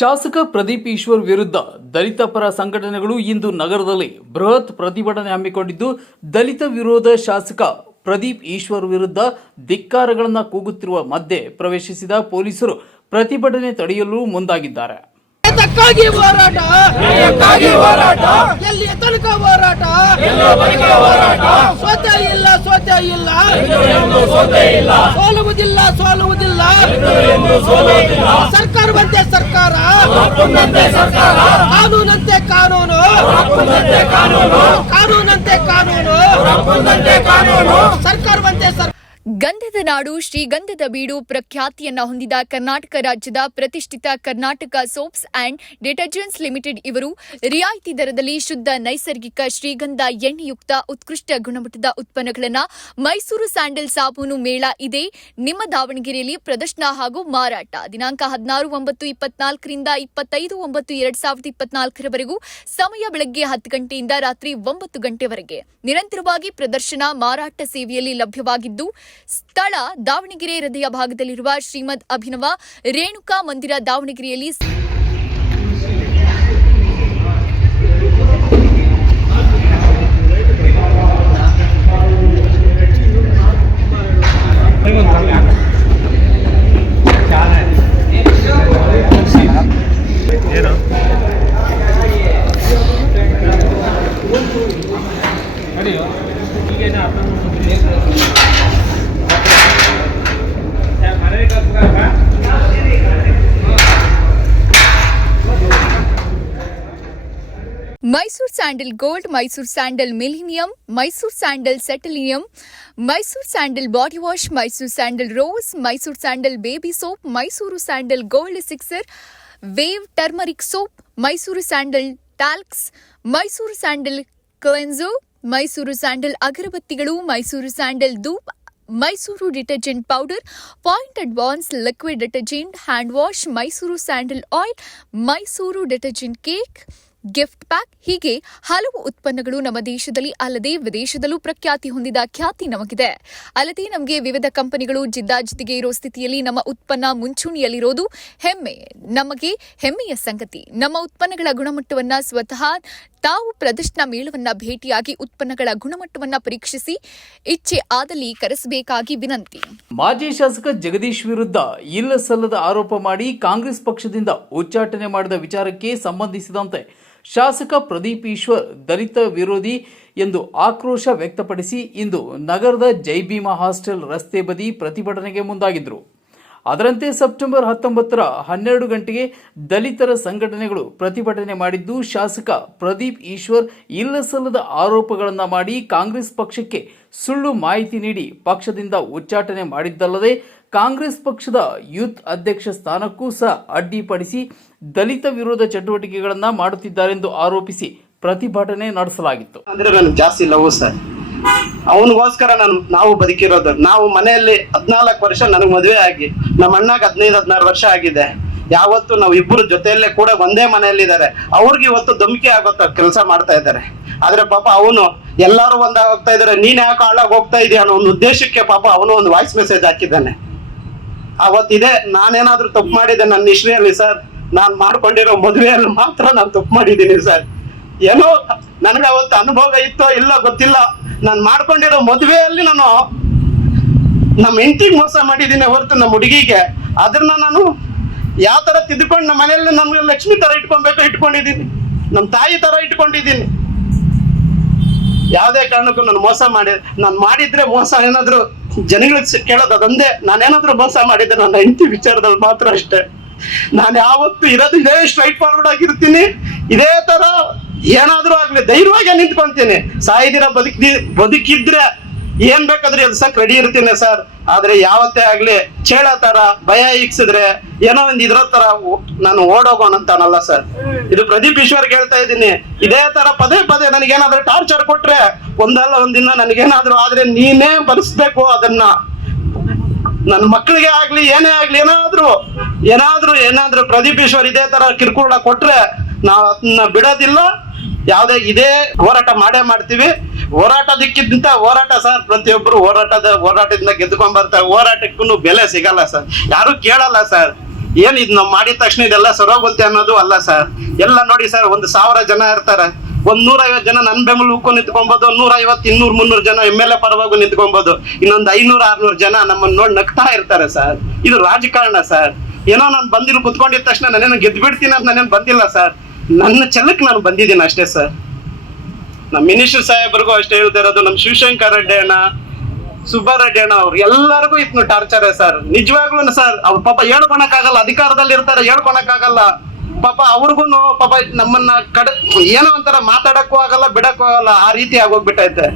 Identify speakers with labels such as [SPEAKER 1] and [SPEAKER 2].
[SPEAKER 1] ಶಾಸಕ ಪ್ರದೀಪ್ ಈಶ್ವರ್ ವಿರುದ್ಧ ದಲಿತ ಪರ ಸಂಘಟನೆಗಳು ಇಂದು ನಗರದಲ್ಲಿ ಬೃಹತ್ ಪ್ರತಿಭಟನೆ ಹಮ್ಮಿಕೊಂಡಿದ್ದು, ದಲಿತ ವಿರೋಧ ಶಾಸಕ ಪ್ರದೀಪ್ ಈಶ್ವರ್ ವಿರುದ್ಧ ಧಿಕ್ಕಾರಗಳನ್ನು ಕೂಗುತ್ತಿರುವ ಮಧ್ಯೆ ಪ್ರವೇಶಿಸಿದ ಪೊಲೀಸರು ಪ್ರತಿಭಟನೆ ತಡೆಯಲು ಮುಂದಾಗಿದ್ದಾರೆ.
[SPEAKER 2] ಇದಕ್ಕಾಗಿ ಹೋರಾಟ. ಹೋರಾಟ. ಎಲ್ಲಿ ತನಕ ಹೋರಾಟ. ಹೋರಾಟ. ಸ್ವತ ಇಲ್ಲ ಸ್ವತ ಇಲ್ಲ. ಸೋಲುವುದಿಲ್ಲ ಸೋಲುವುದಿಲ್ಲ. ಸರ್ಕಾರವಂತೆ ಸರ್ಕಾರ. ಕಾನೂನಂತೆ ಕಾನೂನು. ಕಾನೂನಂತೆ ಕಾನೂನು. ಸರ್ಕಾರವಂತೆ ಸರ್ಕಾರ.
[SPEAKER 3] ಗಂಧದ ನಾಡು, ಶ್ರೀಗಂಧದ ಬೀಡು ಪ್ರಖ್ಯಾತಿಯನ್ನ ಹೊಂದಿದ ಕರ್ನಾಟಕ ರಾಜ್ಯದ ಪ್ರತಿಷ್ಠಿತ Karnataka soaps and detergents limited ಇವರು ರಿಯಾಯಿತಿ ದರದಲ್ಲಿ ಶುದ್ಧ ನೈಸರ್ಗಿಕ ಶ್ರೀಗಂಧ ಎಣ್ಣೆಯುಕ್ತ ಉತ್ಕೃಷ್ಟ ಗುಣಮಟ್ಟದ ಉತ್ಪನ್ನಗಳನ್ನು ಮೈಸೂರು ಸ್ಯಾಂಡಲ್ ಸಾಬೂನು ಮೇಳ ಇದೆ ನಿಮ್ಮ ದಾವಣಗೆರೆಯಲ್ಲಿ ಪ್ರದರ್ಶನ ಹಾಗೂ ಮಾರಾಟ. ದಿನಾಂಕ ಹದಿನಾರು ಒಂಬತ್ತು ಇಪ್ಪತ್ನಾಲ್ಕರಿಂದ ಇಪ್ಪತ್ತೈದು ಒಂಬತ್ತು ಎರಡ್ ಸಾವಿರದ ಇಪ್ಪತ್ನಾಲ್ಕರವರೆಗೂ ಸಮಯ ಬೆಳಗ್ಗೆ ಹತ್ತು ಗಂಟೆಯಿಂದ ರಾತ್ರಿ ಒಂಬತ್ತು ಗಂಟೆವರೆಗೆ. ನಿರಂತರವಾಗಿ ಪ್ರದರ್ಶನ, ಮಾರಾಟ ಸೇವೆಯಲ್ಲಿ ಲಭ್ಯವಾಗಿದ್ದು ಸ್ಥಳ ದಾವಣಗೆರೆ ಹೃದಯ ಭಾಗದಲ್ಲಿರುವ ಶ್ರೀಮದ್ ಅಭಿನವ ರೇಣುಕಾ ಮಂದಿರ ದಾವಣಗೆರೆಯಲ್ಲಿ Mysore sandal gold Mysore sandal millennium Mysore sandal ಸೆಟಲಿನಿಯಂ Mysore sandal body wash Mysore sandal rose Mysore sandal baby soap Mysore sandal gold sixer wave turmeric soap Mysore sandal talcs Mysore sandal Cleanso Mysore sandal ಅಗರಬತ್ತಿಗಳು Mysore sandal dhoop Mysore detergent powder point advance liquid detergent hand wash Mysore sandal oil Mysore detergent cake gift pack ಹೀಗೆ ಹಲವು ಉತ್ಪನ್ನಗಳು ನಮ್ಮ ದೇಶದಲ್ಲಿ ಅಲ್ಲದೆ ವಿದೇಶದಲ್ಲೂ ಪ್ರಖ್ಯಾತಿ ಹೊಂದಿದ ಖ್ಯಾತಿ ನಮಗಿದೆ. ಅಲ್ಲದೆ ನಮಗೆ ವಿವಿಧ ಕಂಪನಿಗಳು ಜಿದ್ದಾಜಿದ್ದಿಗೆ ಇರೋ ಸ್ಥಿತಿಯಲ್ಲಿ ನಮ್ಮ ಉತ್ಪನ್ನ ಮುಂಚೂಣಿಯಲ್ಲಿರೋದು ಹೆಮ್ಮೆ. ನಮಗೆ ಹೆಮ್ಮೆಯ ಸಂಗತಿ. ನಮ್ಮ ಉತ್ಪನ್ನಗಳ ಗುಣಮಟ್ಟವನ್ನ ಸ್ವತಃ ತಾವು ಪ್ರದರ್ಶನ ಮೇಳವನ್ನ ಭೇಟಿಯಾಗಿ ಉತ್ಪನ್ನಗಳ ಗುಣಮಟ್ಟವನ್ನ ಪರೀಕ್ಷಿಸಿ ಇಚ್ಛೆ ಆದಲ್ಲಿ ಕರೆಸಬೇಕಾಗಿ ವಿನಂತಿ.
[SPEAKER 1] ಮಾಜಿ ಶಾಸಕ ಜಗದೀಶ್ ವಿರುದ್ಧ ಇಲ್ಲ ಸಲ್ಲದ ಆರೋಪ ಮಾಡಿ ಕಾಂಗ್ರೆಸ್ ಪಕ್ಷದಿಂದ ಉಚ್ಚಾಟನೆ ಮಾಡಿದ ವಿಚಾರಕ್ಕೆ ಸಂಬಂಧಿಸಿದಂತೆ ಶಾಸಕ ಪ್ರದೀಪ್ ಈಶ್ವರ್ ದಲಿತ ವಿರೋಧಿ ಎಂದು ಆಕ್ರೋಶ ವ್ಯಕ್ತಪಡಿಸಿ ಇಂದು ನಗರದ ಜೈಭೀಮಾ ಹಾಸ್ಟೆಲ್ ರಸ್ತೆ ಬದಿ ಪ್ರತಿಭಟನೆಗೆ ಮುಂದಾಗಿದ್ದರು. ಅದರಂತೆ ಸೆಪ್ಟೆಂಬರ್ ಹತ್ತೊಂಬತ್ತರ ಹನ್ನೆರಡು ಗಂಟೆಗೆ ದಲಿತರ ಸಂಘಟನೆಗಳು ಪ್ರತಿಭಟನೆ ಮಾಡಿದ್ದು, ಶಾಸಕ ಪ್ರದೀಪ್ ಈಶ್ವರ್ ಇಲ್ಲಸಲ್ಲದ ಆರೋಪಗಳನ್ನು ಮಾಡಿ ಕಾಂಗ್ರೆಸ್ ಪಕ್ಷಕ್ಕೆ ಸುಳ್ಳು ಮಾಹಿತಿ ನೀಡಿ ಪಕ್ಷದಿಂದ ಉಚ್ಚಾಟನೆ ಮಾಡಿದ್ದಲ್ಲದೆ ಕಾಂಗ್ರೆಸ್ ಪಕ್ಷದ ಯೂತ್ ಅಧ್ಯಕ್ಷ ಸ್ಥಾನಕ್ಕೂ ಸಹ ಅಡ್ಡಿಪಡಿಸಿ ದಲಿತ ವಿರೋಧ ಚಟುವಟಿಕೆಗಳನ್ನು ಮಾಡುತ್ತಿದ್ದಾರೆಂದು ಆರೋಪಿಸಿ ಪ್ರತಿಭಟನೆ ನಡೆಸಲಾಗಿತ್ತು.
[SPEAKER 4] ಅಂದ್ರೆ ನಾನು ಜಾಸ್ತಿ ಲವ್ ಸರ್. ಅವನಿಗೋಸ್ಕರ ನಾನು ನಾವು ಬದುಕಿರೋದು. ನಾವು ಮನೆಯಲ್ಲಿ ಹದ್ನಾಲ್ಕು ವರ್ಷ ನನಗೆ ಮದುವೆ ಆಗಿ, ನಮ್ಮ ಅಣ್ಣಗೆ ಹದಿನೈದು, ಹದಿನಾರು ವರ್ಷ ಆಗಿದೆ. ಯಾವತ್ತು ನಾವು ಇಬ್ಬರು ಜೊತೆಯಲ್ಲೇ ಕೂಡ ಒಂದೇ ಮನೆಯಲ್ಲಿದ್ದಾರೆ. ಅವ್ರಿಗೆ ಇವತ್ತು ಧಮಕಿ ಆಗುತ್ತ ಕೆಲಸ ಮಾಡ್ತಾ ಇದ್ದಾರೆ. ಆದ್ರೆ ಪಾಪ ಅವನು ಎಲ್ಲರೂ ಒಂದಾಗ್ತಾ ಹೋಗ್ತಾ ಇದಾರೆ ನೀನ್ ಯಾಕೆ ಹಾಳಾಗಿ ಹೋಗ್ತಾ ಇದೀಯ ಅನ್ನೋ ಒಂದು ಉದ್ದೇಶಕ್ಕೆ ಪಾಪ ಅವನು ಒಂದು ವಾಯ್ಸ್ ಮೆಸೇಜ್ ಹಾಕಿದ್ದಾನೆ. ಅವತ್ತಿದೆ, ನಾನೇನಾದ್ರೂ ತಪ್ಪು ಮಾಡಿದೆ ನನ್ನ ಹಿಸ್ಟ್ರಿಯಲ್ಲಿ ಸರ್, ನಾನು ಮಾಡ್ಕೊಂಡಿರೋ ಮದುವೆಯಲ್ಲಿ ಮಾತ್ರ ನಾನು ತಪ್ಪು ಮಾಡಿದ್ದೀನಿ ಸರ್. ಏನೋ ನನಗೆ ಅವತ್ತು ಅನುಭವ ಇತ್ತೋ ಇಲ್ಲ ಗೊತ್ತಿಲ್ಲ. ನಾನು ಮಾಡ್ಕೊಂಡಿರೋ ಮದುವೆಯಲ್ಲಿ ನಾನು ನಮ್ಮ ಹೆಂಡತಿಗೆ ಮೋಸ ಮಾಡಿದ್ದೀನಿ ಹೊರತು ನಮ್ಮ ಹುಡುಗಿಗೆ. ಅದನ್ನ ನಾನು ಯಾವ ತರ ತಿದ್ದುಕೊಂಡು ನಮ್ಮ ಮನೆಯಲ್ಲಿ ನಮ್ಗೆ ಲಕ್ಷ್ಮಿ ತರ ಇಟ್ಕೊಬೇಕು ಇಟ್ಕೊಂಡಿದ್ದೀನಿ. ನಮ್ಮ ತಾಯಿ ತರ ಇಟ್ಕೊಂಡಿದ್ದೀನಿ. ಯಾವುದೇ ಕಾರಣಕ್ಕೂ ನಾನು ಮೋಸ ಮಾಡಿ, ನಾನು ಮಾಡಿದ್ರೆ ಮೋಸ ಏನಾದ್ರು ಜನಗಳಿಗೆ ಕೇಳೋದು ಅದೊಂದೇ, ನಾನೇನಾದ್ರೂ ಮೋಸ ಮಾಡಿದ್ದೆ ನನ್ನ ಹೆಂಡತಿ ವಿಚಾರದಲ್ಲಿ ಮಾತ್ರ ಅಷ್ಟೇ. ನಾನು ಯಾವತ್ತು ಇರೋದು ಇದೇ ಸ್ಟ್ರೈಟ್ ಫಾರ್ವರ್ಡ್ ಆಗಿರ್ತೀನಿ. ಇದೇ ತರ ಏನಾದ್ರೂ ಆಗ್ಲಿ, ಧೈರ್ಯವಾಗಿ ನಿಂತ್ಕೊಂತೀನಿ. ಸಾಯಿದಿರ ಬದುಕಿ ಬದುಕಿದ್ರೆ ಏನ್ ಬೇಕಾದ್ರೆ ಎಲ್ಸಕ್ ರೆಡಿ ಇರ್ತೀನಿ ಸರ್ ಆದ್ರೆ ಯಾವತ್ತೇ ಆಗ್ಲಿ ಚೇಳ ತರ ಭಯ ಇಕ್ಸಿದ್ರೆ ಏನೋ ಒಂದ್ ಇದ್ರ ತರ ನಾನು ಓಡೋಗೋಣ ಅಂತಾನಲ್ಲ ಸರ್ ಇದು ಪ್ರದೀಪ್ ಈಶ್ವರ್ ಹೇಳ್ತಾ ಇದ್ದೀನಿ. ಇದೇ ತರ ಪದೇ ಪದೇ ನನಗೇನಾದ್ರೂ ಟಾರ್ಚರ್ ಕೊಟ್ರೆ ಒಂದಲ್ಲ ಒಂದಿನ ನನಗೇನಾದ್ರೂ ಆದ್ರೆ ನೀನೇ ಬರ್ಸ್ಬೇಕು ಅದನ್ನ. ನನ್ನ ಮಕ್ಕಳಿಗೆ ಆಗ್ಲಿ ಏನೇ ಆಗ್ಲಿ ಏನಾದ್ರು ಏನಾದ್ರು ಏನಾದ್ರು ಪ್ರದೀಪ್ ಈಶ್ವರ್ ಇದೇ ತರ ಕಿರುಕುಳ ಕೊಟ್ರೆ ನಾವ್ ಅದನ್ನ ಬಿಡೋದಿಲ್ಲ. ಯಾವ್ದೇ ಇದೇ ಹೋರಾಟ ಮಾಡೇ ಮಾಡ್ತೀವಿ. ಹೋರಾಟದಕ್ಕಿಂತ ಹೋರಾಟ ಸರ್. ಪ್ರತಿಯೊಬ್ರು ಹೋರಾಟದ ಹೋರಾಟದಿಂದ ಗೆದ್ಕೊಂಡ್ ಬರ್ತಾರೆ. ಹೋರಾಟಕ್ಕೂ ಬೆಲೆ ಸಿಗಲ್ಲ ಸರ್. ಯಾರು ಕೇಳಲ್ಲ ಸರ್. ಏನ್ ಇದು ನಾವು ಮಾಡಿದ ತಕ್ಷಣ ಇದೆಲ್ಲ ಸರೋಗುತ್ತೆ ಅನ್ನೋದು ಅಲ್ಲ ಸರ್. ಎಲ್ಲ ನೋಡಿ ಸರ್, ಒಂದು ಸಾವಿರ ಜನ ಇರ್ತಾರೆ. ಒಂದ್ ನೂರ ಐವತ್ತು ಜನ ನನ್ ಬೆಂಬಲ ಉಕ್ಕು ನಿಂತ್ಕೊಬೋದು. ನೂರ ಐವತ್ತು ಇನ್ನೂರ್, ಮುನ್ನೂರು ಜನ ಎಂ ಎಲ್ ಎ ಪರವಾಗೂ ನಿಂತ್ಕೊಬೋದು. ಇನ್ನೊಂದ್ ಐನೂರ, ಆರ್ನೂರು ಜನ ನಮ್ಮನ್ನ ನೋಡಿ ನಗ್ತಾ ಇರ್ತಾರೆ ಸರ್. ಇದು ರಾಜಕಾರಣ ಸರ್. ಏನೋ ನಾನು ಬಂದಿಲ್ಲ ಕುತ್ಕೊಂಡಿದ ತಕ್ಷಣ ನಾನೇನು ಗೆದ್ದು ಬಿಡ್ತೀನಿ ಅಂತ ನಾನೇನು ಬಂದಿಲ್ಲ ಸರ್. ನನ್ನ ಛಲಕ್ಕೆ ನಾನು ಬಂದಿದ್ದೀನಿ ಅಷ್ಟೇ ಸರ್. ನಮ್ಮ ಮಿನಿಸ್ಟರ್ ಸಾಹೇಬ್ರಿಗೂ ಅಷ್ಟೇ ಹೇಳ್ತಿರೋದು ನಮ್ಮ ಶಿವಶಂಕರ್ ರೆಡ್ಡಿ ಅಣ್ಣ ಸುಬ್ಬಾರೆಡ್ಡಿ ಅಣ್ಣ ಅವ್ರು ಎಲ್ಲರಿಗೂ ಇತ್ತು ಟಾರ್ಚರ್ ಸರ್ ನಿಜವಾಗ್ಲೂ ಸರ್ ಅವ್ರು ಪಾಪ ಹೇಳ್ಕೊಳಕ್ಕಾಗಲ್ಲ ಅಧಿಕಾರದಲ್ಲಿ ಇರ್ತಾರೆ ಹೇಳ್ಕೊಳಕ್ಕಾಗಲ್ಲ ಪಾಪ ಅವ್ರಿಗೂನು ಪಾಪ ನಮ್ಮನ್ನ ಕಡೆ ಏನೋ ಒಂಥರ ಮಾತಾಡಕ್ಕೂ ಆಗಲ್ಲ, ಬಿಡಕ್ಕೂ ಆಗಲ್ಲ, ಆ ರೀತಿ ಆಗೋಗ್ಬಿಟ್ಟೈತೆ.